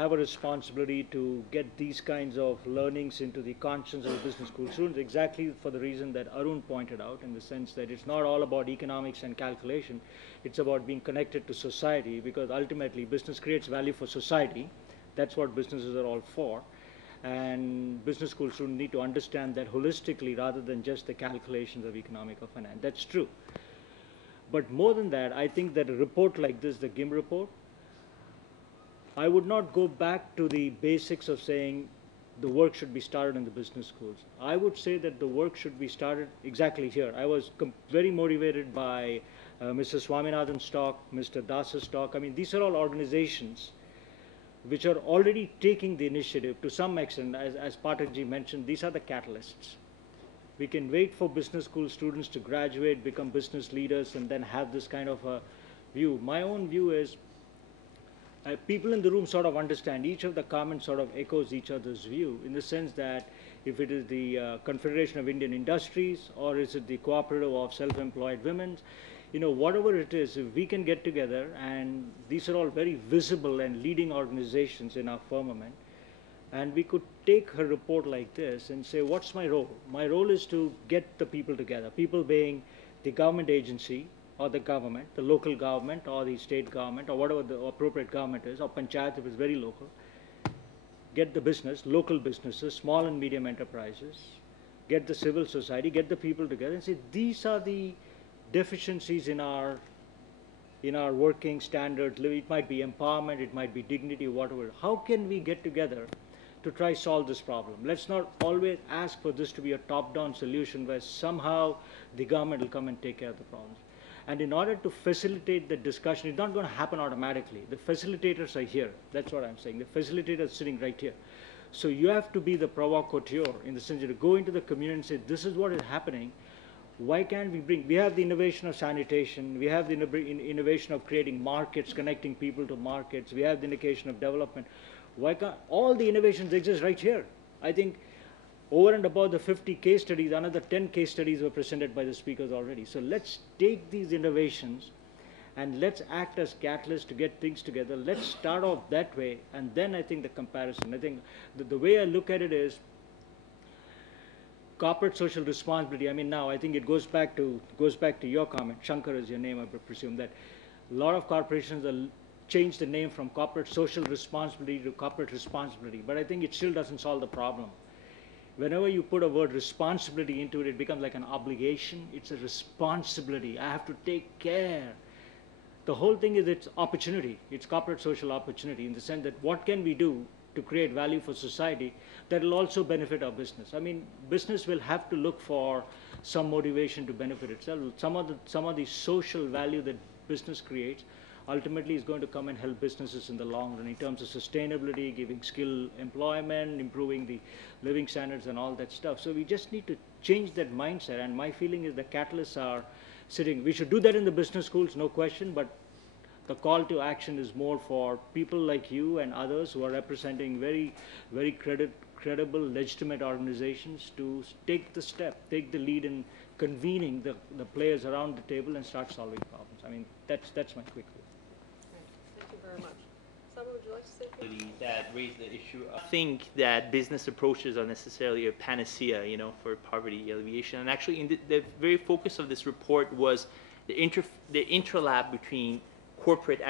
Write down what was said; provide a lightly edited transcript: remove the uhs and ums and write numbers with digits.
have a responsibility to get these kinds of learnings into the conscience of the business school students, exactly for the reason that Arun pointed out, in the sense that it's not all about economics and calculation. It's about being connected to society, because ultimately business creates value for society. That's what businesses are all for. And business school students need to understand that holistically rather than just the calculations of economic or finance. That's true. But more than that, I think that a report like this, the GIM report, I would not go back to the basics of saying the work should be started in the business schools. I would say that the work should be started exactly here. I was very motivated by Mr. Swaminathan's talk, Mr. Das's talk. I mean, these are all organizations which are already taking the initiative to some extent. As Pathakji mentioned, these are the catalysts. We can wait for business school students to graduate, become business leaders, and then have this kind of a view. My own view is, people in the room sort of understand, each of the comments sort of echoes each other's view, in the sense that if it is the Confederation of Indian Industries, or is it the Cooperative of Self-Employed Women, whatever it is, if we can get together, and these are all very visible and leading organizations in our firmament, and we could take a report like this and say, what's my role? My role is to get the people together, people being the government agency, or the government, the local government, or the state government, or whatever the appropriate government is, or panchayat if it's very local. Get the business, local businesses, small and medium enterprises, get the civil society, get the people together and say, these are the deficiencies in our working standards. It might be empowerment, it might be dignity, whatever. How can we get together to try solve this problem? Let's not always ask for this to be a top-down solution where somehow the government will come and take care of the problems. And in order to facilitate the discussion, it's not going to happen automatically. The facilitators are here. That's what I'm saying. The facilitator is sitting right here. So you have to be the provocateur, in the sense that you go into the community and say, this is what is happening. Why can't we have the innovation of sanitation, we have the innovation of creating markets, connecting people to markets, we have the innovation of development. Why can't all the innovations exist right here? I think over and above the 50 case studies, another 10 case studies were presented by the speakers already. So let's take these innovations and let's act as catalysts to get things together. Let's start off that way, and then I think the comparison. I think the way I look at it is corporate social responsibility. I mean, now I think it goes back to your comment. Shankar is your name, I presume, that a lot of corporations are change the name from corporate social responsibility to corporate responsibility, but I think it still doesn't solve the problem. Whenever you put a word responsibility into it, it becomes like an obligation. It's a responsibility. I have to take care. The whole thing is it's opportunity. It's corporate social opportunity, in the sense that what can we do to create value for society that will also benefit our business. I mean, business will have to look for some motivation to benefit itself. Some of the social value that business creates ultimately is going to come and help businesses in the long run, in terms of sustainability, giving skill employment, improving the living standards and all that stuff. So we just need to change that mindset, and my feeling is the catalysts are sitting. We should do that in the business schools, no question, but the call to action is more for people like you and others who are representing very, very credible, legitimate organizations to take the step, take the lead in convening the players around the table and start solving problems. I mean, that's my quick view. Thank you very much. Someone, would you like to say something? That raised the issue. I think that business approaches are necessarily a panacea, for poverty alleviation. And actually, in the very focus of this report was the interlap between corporate